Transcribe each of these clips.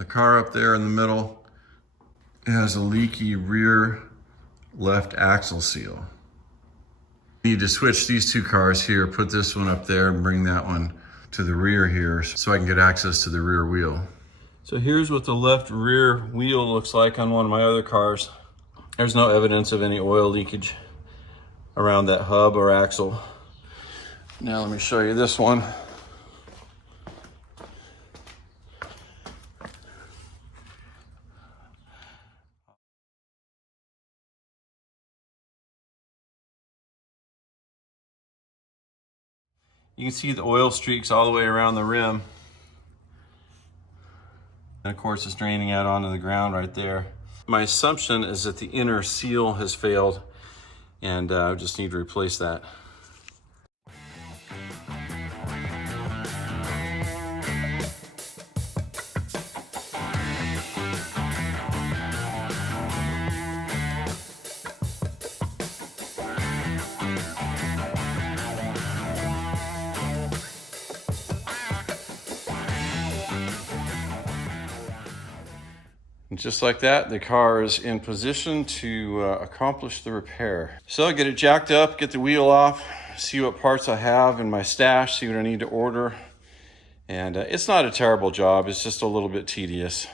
The car up there in the middle, it has a leaky rear left axle seal. Need to switch these two cars here, put this one up there and bring that one to the rear here so I can get access to the rear wheel. So here's what the left rear wheel looks like on one of my other cars. There's no evidence of any oil leakage around that hub or axle. Now let me show you this one. You can see the oil streaks all the way around the rim. And of course it's draining out onto the ground right there. My assumption is that the inner seal has failed and I just need to replace that. And just like that, the car is in position to accomplish the repair. So I'll get it jacked up, get the wheel off, see what parts I have in my stash, see what I need to order. And it's not a terrible job, it's just a little bit tedious.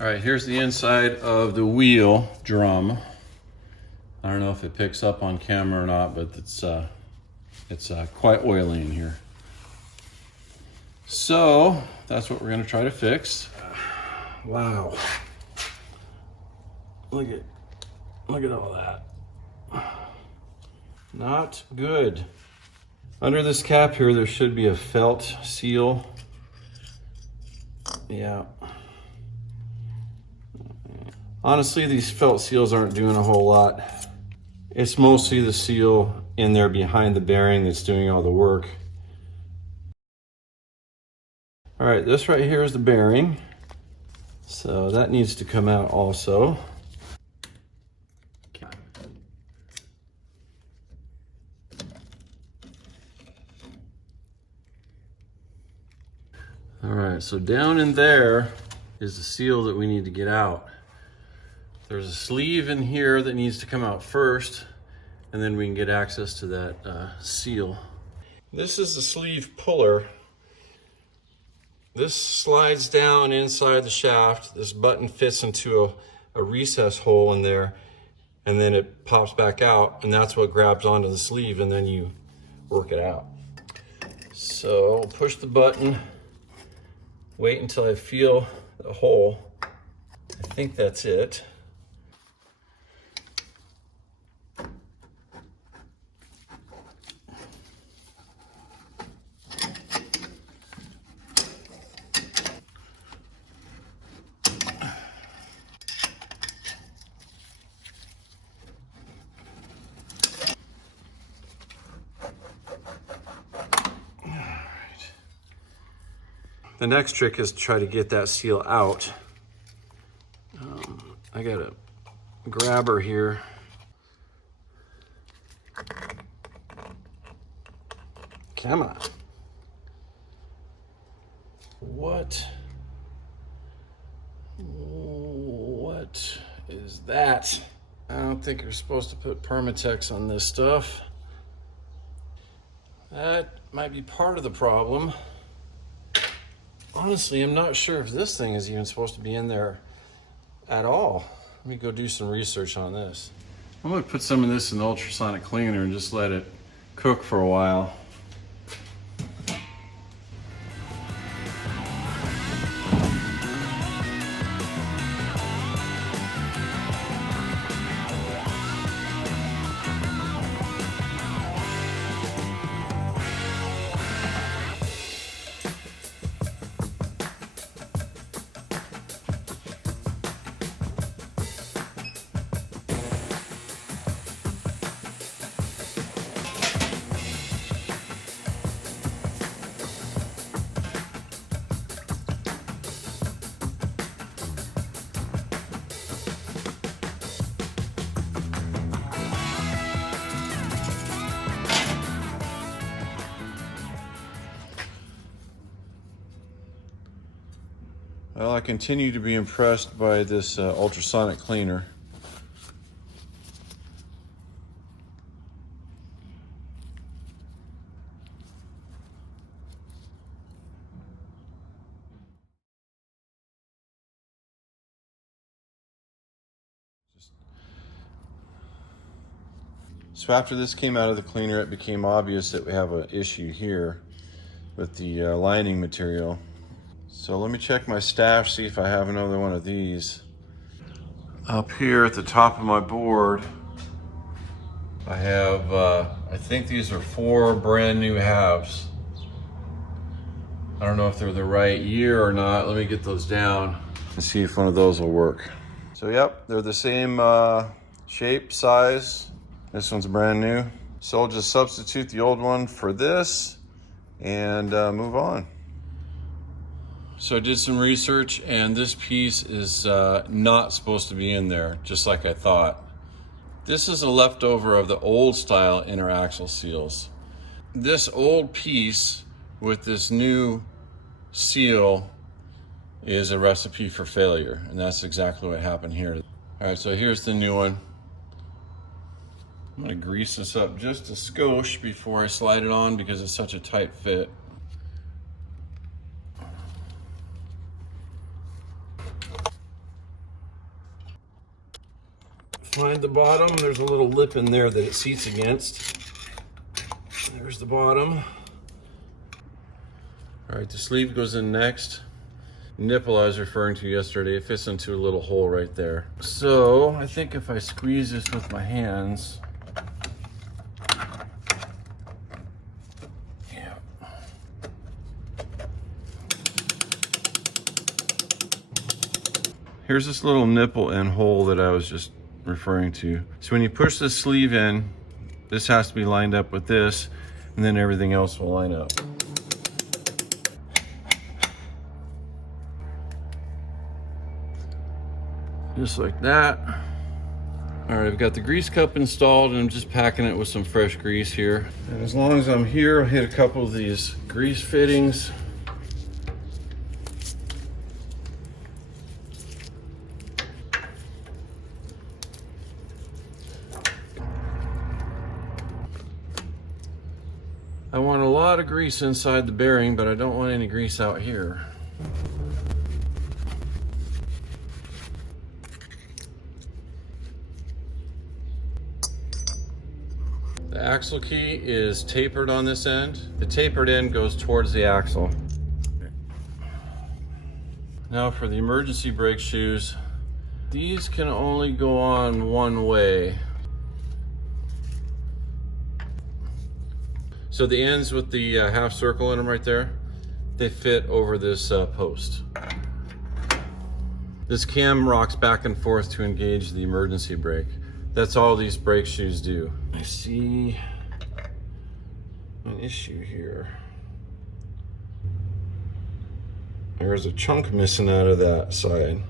All right, here's the inside of the wheel drum. I don't know if it picks up on camera or not, but it's quite oily in here. So that's what we're gonna try to fix. Wow. Look at all that. Not good. Under this cap here, there should be a felt seal. Yeah. Honestly, these felt seals aren't doing a whole lot. It's mostly the seal in there behind the bearing that's doing all the work. All right, this right here is the bearing. So that needs to come out also. All right, so down in there is the seal that we need to get out. There's a sleeve in here that needs to come out first, and then we can get access to that seal. This is the sleeve puller. This slides down inside the shaft. This button fits into a recess hole in there, and then it pops back out, and that's what grabs onto the sleeve, and then you work it out. So push the button, wait until I feel the hole. I think that's it. The next trick is to try to get that seal out. I got a grabber here. Come on. What is that? I don't think you're supposed to put Permatex on this stuff. That might be part of the problem. Honestly, I'm not sure if this thing is even supposed to be in there at all. Let me go do some research on this. I'm gonna put some of this in the ultrasonic cleaner and just let it cook for a while. Well, I continue to be impressed by this ultrasonic cleaner. So after this came out of the cleaner, it became obvious that we have an issue here with the lining material. So let me check my stash, see if I have another one of these. Up here at the top of my board, I have, I think these are 4 brand new halves. I don't know if they're the right year or not. Let me get those down and see if one of those will work. So yep, they're the same shape, size. This one's brand new. So I'll just substitute the old one for this and move on. So I did some research, and this piece is not supposed to be in there, just like I thought. This is a leftover of the old style interaxle seals. This old piece with this new seal is a recipe for failure, and that's exactly what happened here. All right, so here's the new one. I'm gonna grease this up just a skosh before I slide it on because it's such a tight fit. Find the bottom. There's a little lip in there that it seats against. There's the bottom. All right, the sleeve goes in next. Nipple I was referring to yesterday, it fits into a little hole right there. So I think if I squeeze this with my hands, yeah. Here's this little nipple and hole that I was just referring to. So when you push the sleeve in, this has to be lined up with this, and then everything else will line up. Just like that. All right, I've got the grease cup installed, and I'm just packing it with some fresh grease here. And as long as I'm here, I'll hit a couple of these grease fittings. I want a lot of grease inside the bearing, but I don't want any grease out here. The axle key is tapered on this end. The tapered end goes towards the axle. Now for the emergency brake shoes, these can only go on one way. So the ends with the half circle in them right there, they fit over this post. This cam rocks back and forth to engage the emergency brake. That's all these brake shoes do. I see an issue here. There's a chunk missing out of that side.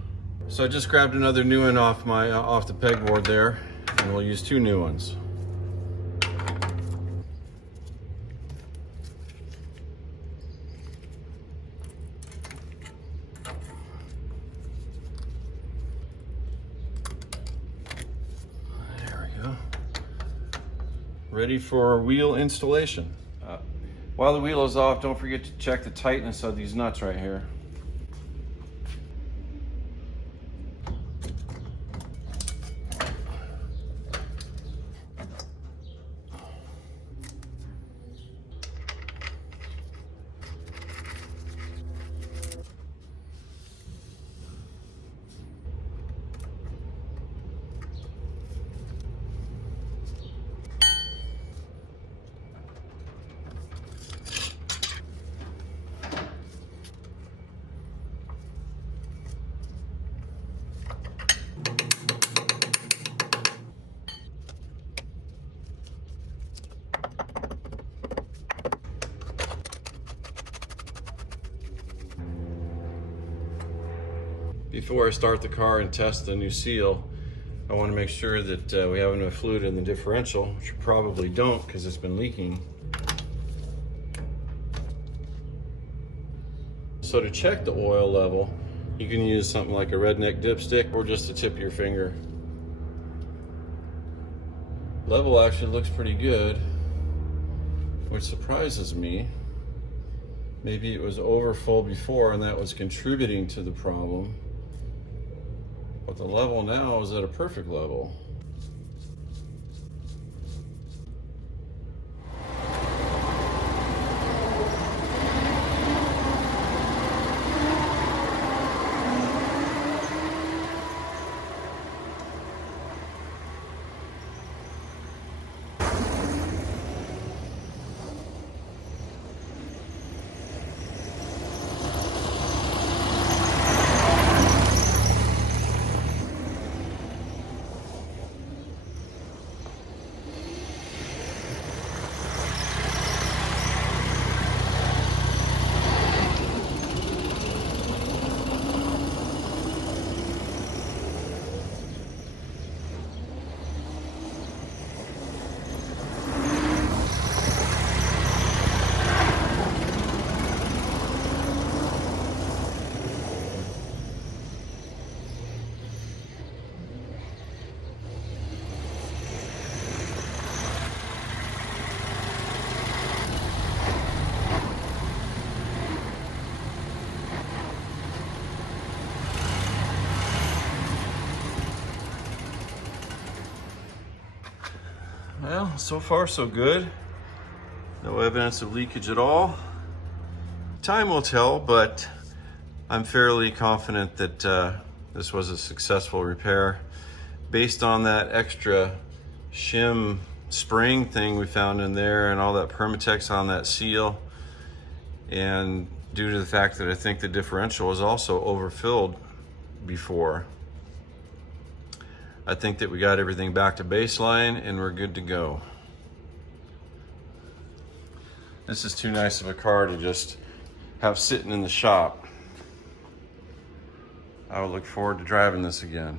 So I just grabbed another new one off the pegboard there, and we'll use 2 new ones. ready for wheel installation. While the wheel is off, don't forget to check the tightness of these nuts right here. Before I start the car and test the new seal, I want to make sure that we have enough fluid in the differential, which we probably don't because it's been leaking. So to check the oil level, you can use something like a redneck dipstick or just the tip of your finger. Level actually looks pretty good, which surprises me. Maybe it was over full before and that was contributing to the problem. But the level now is at a perfect level. Well, so far so good. No evidence of leakage at all. Time will tell, but I'm fairly confident that this was a successful repair. Based on that extra shim spring thing we found in there and all that Permatex on that seal, and due to the fact that I think the differential was also overfilled before, I think that we got everything back to baseline and we're good to go. This is too nice of a car to just have sitting in the shop. I would look forward to driving this again.